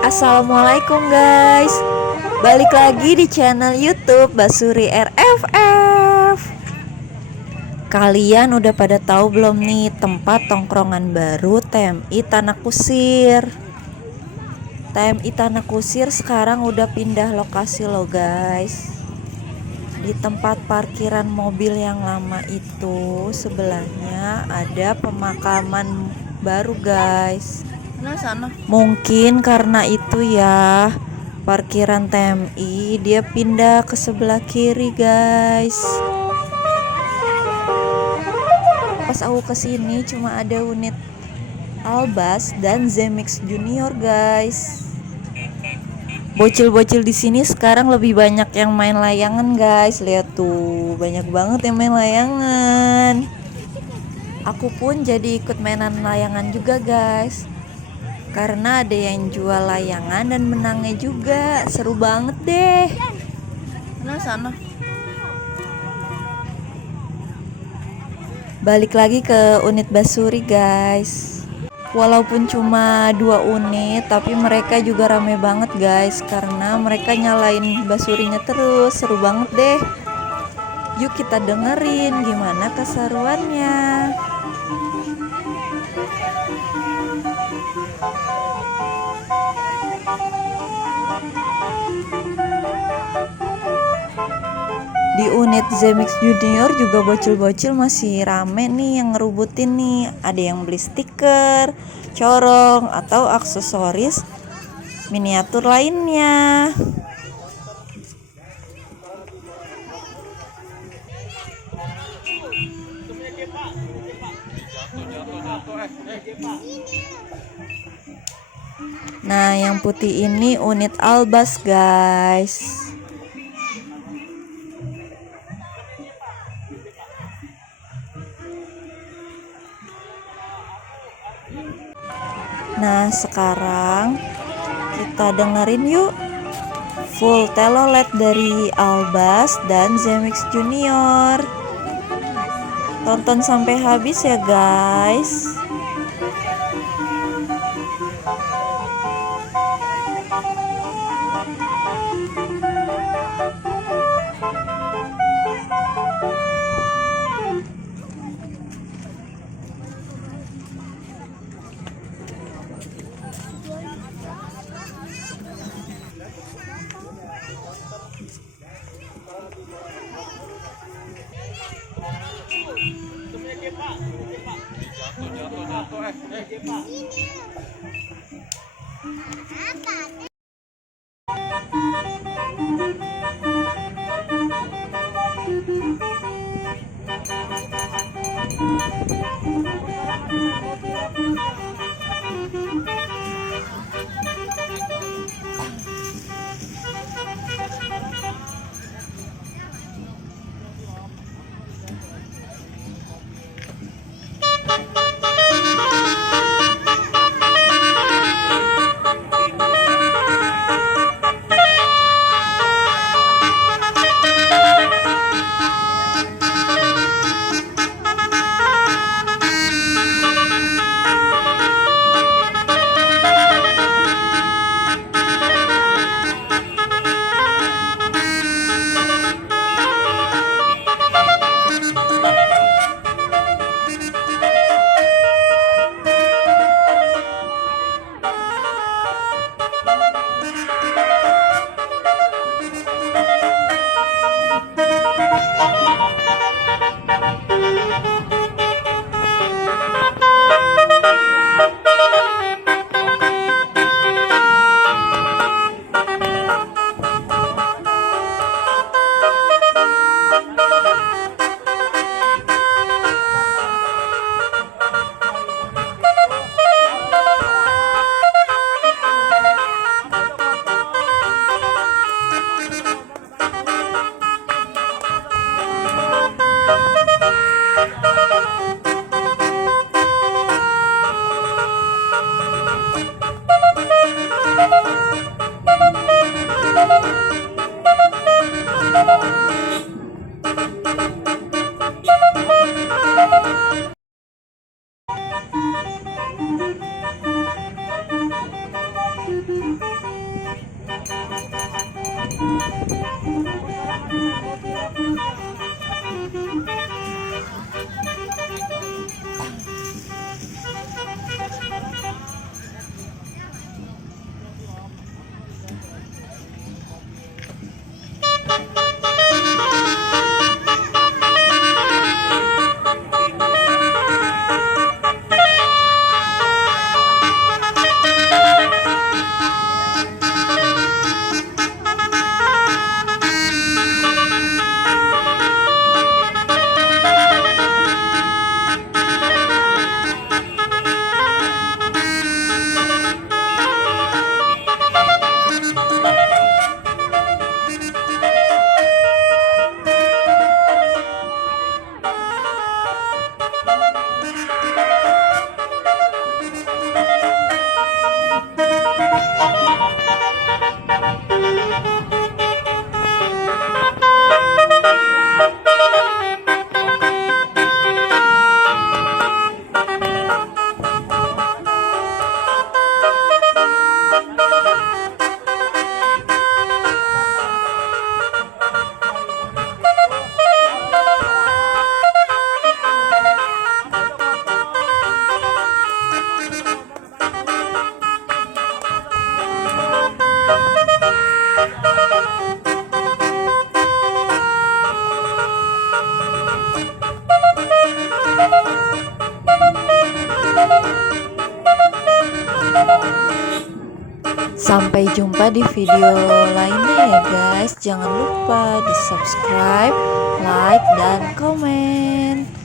Assalamualaikum guys. Balik lagi di channel YouTube Basuri RFF. Kalian udah pada tahu belum nih tempat tongkrongan baru TMI Tanah Kusir? TMI Tanah Kusir sekarang udah pindah lokasi loh guys. Di tempat parkiran mobil yang lama itu sebelahnya ada pemakaman baru guys. Mungkin karena itu ya, parkiran TMI dia pindah ke sebelah kiri guys. Pas aku kesini cuma ada unit Albas dan Zemix Junior guys. Bocil-bocil di sini sekarang lebih banyak yang main layangan guys. Lihat tuh, banyak banget yang main layangan. Aku pun jadi ikut mainan layangan juga guys, karena ada yang jual layangan dan menangnya juga. Seru banget deh. Sana. Balik lagi ke unit Basuri guys. Walaupun cuma 2 unit, tapi mereka juga rame banget guys, karena mereka nyalain basurinya terus. Seru banget deh. Yuk kita dengerin gimana keseruannya. Di unit Zemix Junior juga bocil-bocil masih rame nih yang ngerubutin nih. Ada yang beli stiker, corong, atau aksesoris miniatur lainnya. Nah, yang putih ini unit Albas guys. Nah, sekarang kita dengerin yuk full telolet dari Albas dan Zemix Junior. Tonton sampai habis ya guys. Sampai jumpa di video lainnya ya guys. Jangan lupa di subscribe, like, dan komen.